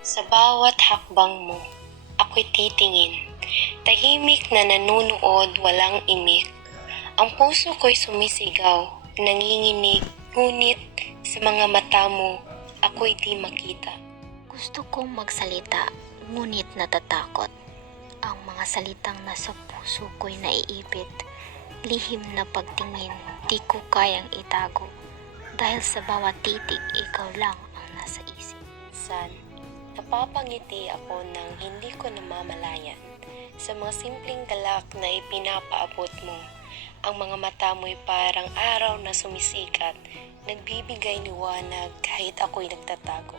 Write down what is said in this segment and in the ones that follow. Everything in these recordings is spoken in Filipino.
Sa bawat hakbang mo, ako'y titingin. Tahimik na nanunood, walang imik. Ang puso ko'y sumisigaw, nanginginig, ngunit sa mga mata mo, ako'y di makita. Gusto kong magsalita, ngunit natatakot. Ang mga salitang nasa puso ko'y naiipit. Lihim na pagtingin, di ko kayang itago. Dahil sa bawat titig, ikaw lang ang nasa isip. San, napapangiti ako nang hindi ko namamalayan. Sa mga simpleng galak na ipinapaabot mo, ang mga mata mo'y parang araw na sumisikat, nagbibigay liwanag kahit ako'y nagtatago.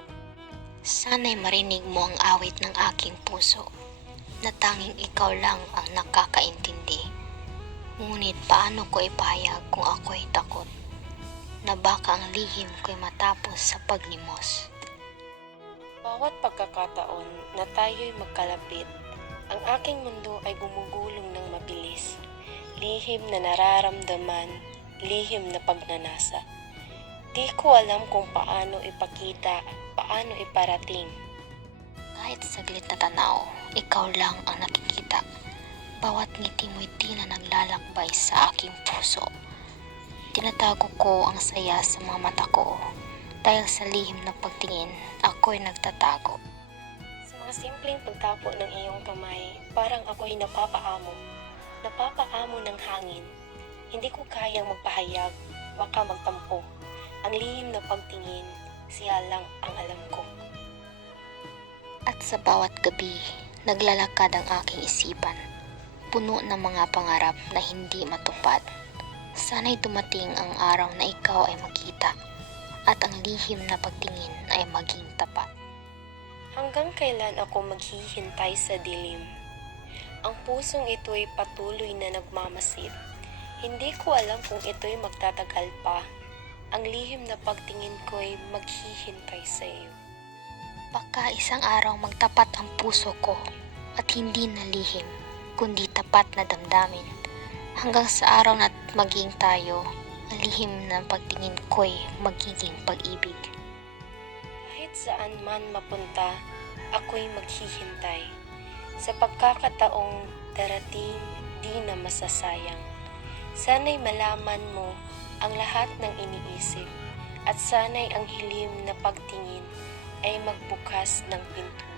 Sana'y marinig mo ang awit ng aking puso, na tanging ikaw lang ang nakakaintindi. Ngunit paano ko ipahayag kung ako'y takot, na baka ang lihim ko'y matapos sa paglimos. Bawat pagkakataon na tayo'y magkalapit, ang aking mundo ay gumugulong ng mabilis. Lihim na nararamdaman, lihim na pagnanasa. Di ko alam kung paano ipakita, paano iparating. Kahit saglit na tanaw, ikaw lang ang nakikita. Bawat ngiti mo'y di na naglalakbay sa aking puso. Tinatago ko ang saya sa mga mata ko. Dahil sa lihim na pagtingin, ako'y nagtatago. Sa mga simpleng pagtapo ng iyong kamay, parang ako'y napapaamo. Napapaamo ng hangin. Hindi ko kayang magpahayag, baka magtampo. Ang lihim na pagtingin, siya lang ang alam ko. At sa bawat gabi, naglalakad ang aking isipan. Puno ng mga pangarap na hindi matupad. Sana'y dumating ang araw na ikaw ay makita at ang lihim na pagtingin ay maging tapat. Hanggang kailan ako maghihintay sa dilim? Ang pusong ito'y patuloy na nagmamasid. Hindi ko alam kung ito'y magtatagal pa. Ang lihim na pagtingin ko'y maghihintay sa iyo. Baka isang araw magtapat ang puso ko at hindi na lihim, kundi tapat na damdamin. Hanggang sa araw na maging tayo, ang lihim ng pagtingin ko'y magiging pag-ibig. Kahit saan man mapunta, ako'y maghihintay. Sa pagkakataong darating, di na masasayang. Sana'y malaman mo ang lahat ng iniisip at sana'y ang hilim na pagtingin ay magbukas ng pinto.